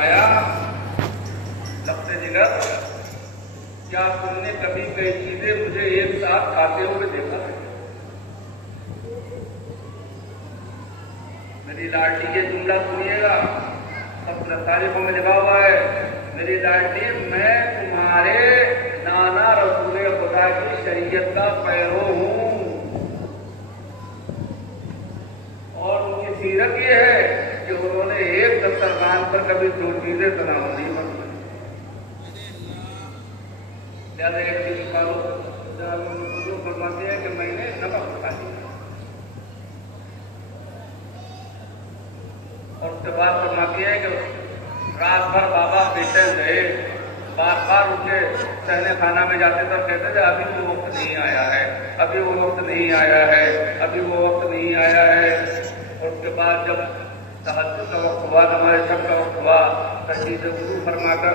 آیا لفظ جگر، کیا تم نے کبھی کئی چیزیں مجھے ایک ساتھ کھاتے ہوئے دیکھا ہے؟ میری لاڈلی یہ جملہ سنیے گا، اپنے تاریخوں میں لکھا ہوا ہے، میری لاڈلی میں تمہارے نانا رسول خدا کی شریعت کا پیرو ہوں، اور ان کی سیرت یہ ہے کہ انہوں نے ایک دسترخوان پر کبھی دو چیزیں تناول نہیں بنائی۔ زیادہ ایک چیز فرماتے ہیں کہ میں نے نمک کھا لیا، اور اس کے بعد فرماتی ہے کہ رات بھر بابا بیٹے رہے، بار بار ان کے سہنے خانہ میں جاتے تو کہتے تھے ابھی وہ وقت نہیں آیا ہے، ابھی وہ وقت نہیں آیا ہے، ابھی وہ وقت نہیں آیا ہے۔ اور اس کے بعد جب تہجد کا وقت ہوا، ہمارے شب کا وقت ہوا، تشریف وضو فرما کر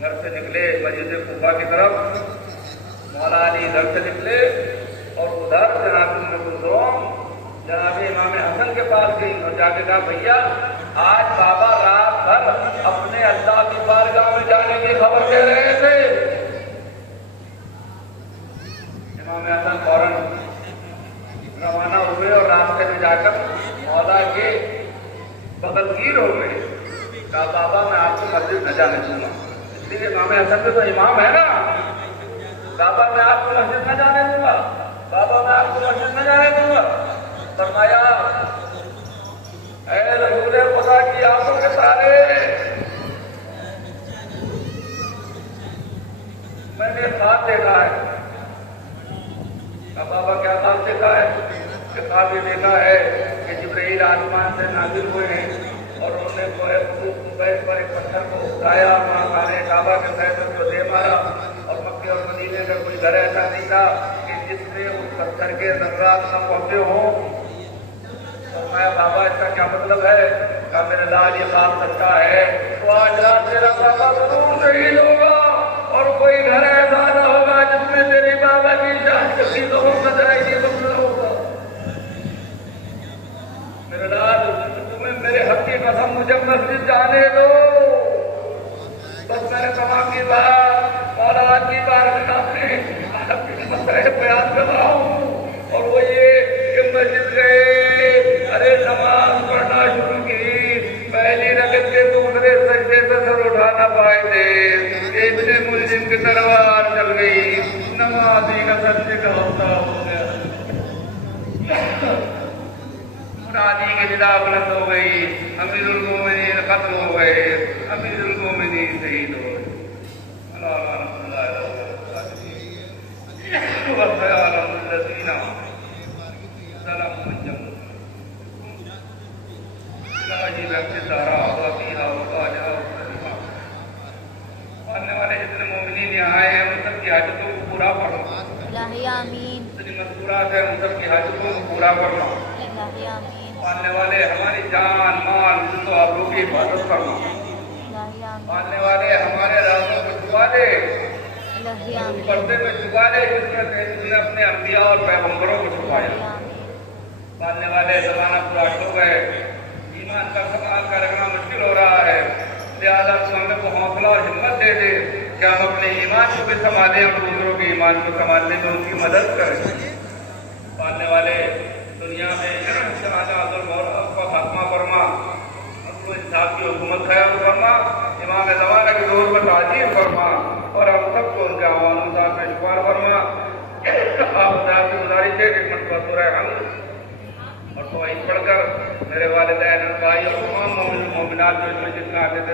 گھر سے نکلے مسجد کوفہ کی طرف، مولا علی گھر سے نکلے اور ادھر جناب جناب امام حسن کے پاس گئی اور جا کے کہا بھیا آج بابا رات بھر اپنے اللہ کی بارگاہ میں جانے کی خبر دے رہے تھے۔ امام حسن فوراً روانہ ہوئے اور راستے میں جا کر مولا کے بغل گیر ہو گئے، کہا بابا میں آپ کو مسجد نہ جانے دوں گا، اس لیے امام حسن تو امام ہے نا، بابا میں آپ کو مسجد نہ جانے دوں گا، بابا میں آپ کو مسجد نہ جانے دوں گا۔ فرمایا اے رسول خدا کی آنکھوں کے سارے، میں نے خواب دیکھا ہے۔ کہا بابا کیا خواب دیکھا ہے؟ کہ خواب یہ دیکھا ہے کہ جبرائیل آسمان سے نازل ہوئے ہیں اور انہوں نے بیت پر ایک پتھر کو اٹھایا، وہاں خانے کعبہ کے سیدر کو دے مارا، اور مکے اور مدینے کا کوئی گھر ایسا نہیں تھا کہ جس میں اس پتھر کے ذرات نہ پہنچے ہوں۔ فرمایا بابا اس کا کیا مطلب ہے؟ کہا میرے لال یہ خواب سچا ہے تو آج رات تیرا بابا ضرور شہید ہوگا، اور کوئی گھر ایسا نہ ہوگا جس میں تیری بابا کی جان شہید ہو جائے گی، تم نہ ہوگا۔ میرے لال تمہیں میرے حق کی قسم مجھے مسجد جانے دو، بس میں نے تمام کی بات مولا کی بارگاہ میں آپ کے مسئلے بیان کر رہا ہوں، اور وہ یہ کہ مسجد گئے، ارے نماز پڑھنا شروع کی، پہلی رکعت کے دوسرے سجدے سے سر اٹھا نہ پائے تھے، ابن ملزم کی تلوار چل گئی، نمازی کا سجدے کا ہوتا ہو گیا، مرادی کی جدا بلند ہو گئی، امیر المومنین ختم ہو گئے، امیر المومنین شہید ہو گئے۔ آنے والے جتنے مومنین یہاں آئے ہیں ان سب کی حاجتوں کو پورا کرنا، الہی آمین، جتنی مذکورات ہیں ان سب کی حاجتوں کو پورا کرنا، الہی آمین، آنے والے ہماری جان مال جن کو آپ لوگ کی حفاظت کرنا، الہی آمین، آنے والے ہمارے رازوں کو چھپا دے، الہی اس آمین، پردے میں چھپا دے جس نے اپنے انبیاء اور پیغمبروں کو چھپایا۔ آنے والے زمانہ پورا ہو گئے، ایمان کا سنبھال کر رکھنا مشکل ہو رہا ہے، لہٰذا تو ہمیں کو حوصلہ اور ہمت دے دے کہ ہم اپنے ایمان کو بھی سنبھالیں اور دوسروں کے ایمان کو سنبھالنے میں ان کی مدد کریں۔ آنے والے دنیا میں ظلم اور کا خاتمہ فرما، عدل و انصاف کی حکومت قائم فرما، امام زمانہ کے دور پر تعظیم فرما، اور ہم سب کو ان کے عوام و صاحب میں شمار فرما۔ آپ صاحب سے گزارش ہے کہ من کو سورہ حمد اور توحید پڑھ کر میرے والدین اور بھائی اور تمام مومنات جو اس میں جتنا آتے تھے